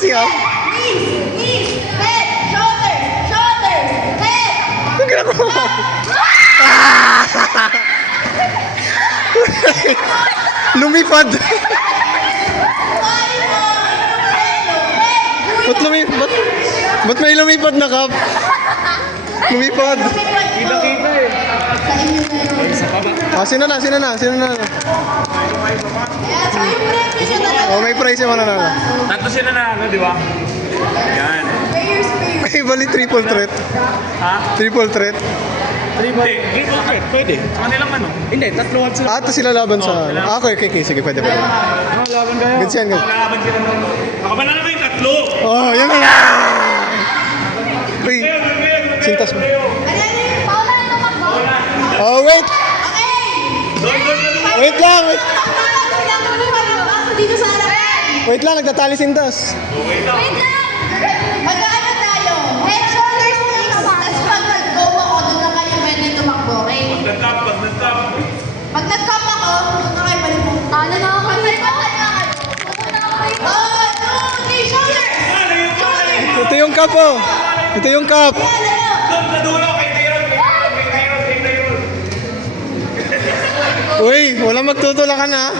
si Up. Knees, head, shoulders, head. Ang ginagawa. Lumipad. Ba't may lumipad na, Kap? Lumipad. Kita-kita eh. Sino na? Ayan, so yung prize niya talaga. Oh, may prize yung mananalo. Tatlo sila na ano, di ba? Yan. Players. Ay, bali triple threat. Ha? Triple threat. Hindi. Triple threat. Pwede. Sa kanilang ano? Hindi, tatluhan sila. Ito sila laban sa... Okay. Sige, pwede. Ano, laban kayo? Good yan, good. Laban sila. Nakabanan naman yung tatlo. Oh, yan na lang! Uy, sintas mo. Paula na tumakbo. Oh, wait! Okay. Wait lang! Dito sa harapan. Wait lang, nagtatali sintas. Wait lang. Mag-ano tayo? Head, shoulders, knees. Tapos pag nag-go ako, doon na kayo pwede tumakbo, okay? Pag nag-top ako, doon na kayo pwede pumunta. Ano na ako? Pag-nag-top na kayo. One, two, three, shoulders! Shoulders! Ito yung cup, oh. Ito yung cup. Ayan, Uy, walang magtutulakan, ha?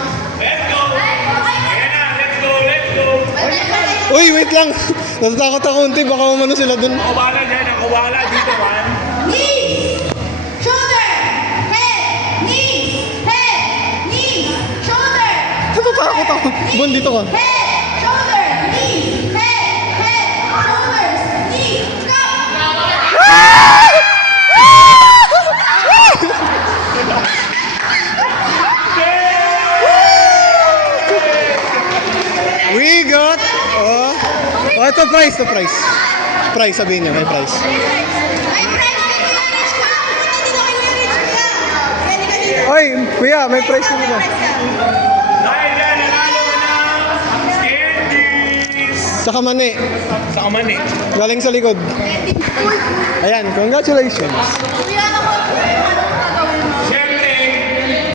Uy, wait lang. Natatakot ako unti. Baka umano sila dun. Nakawala dyan. Nakawala dito, man. knees, shoulder, head, knees, shoulder. Natatakot ako. Bon, dito ka. Head, shoulder, knees, head, shoulders, knees. Go! We got... Oh, ito prize, Prize, sabihin niya, may prize. Ay, friends, dito na Rich ka. Punta dito kay Kuya Rich ka. Pwede ka dito. Oy, kuya, may prize ka dito. Dahil yan, nanalo ka ng candies. Sa kamani. Sa kaman eh. Galing sa likod. Ayan, congratulations. Kuya, ako.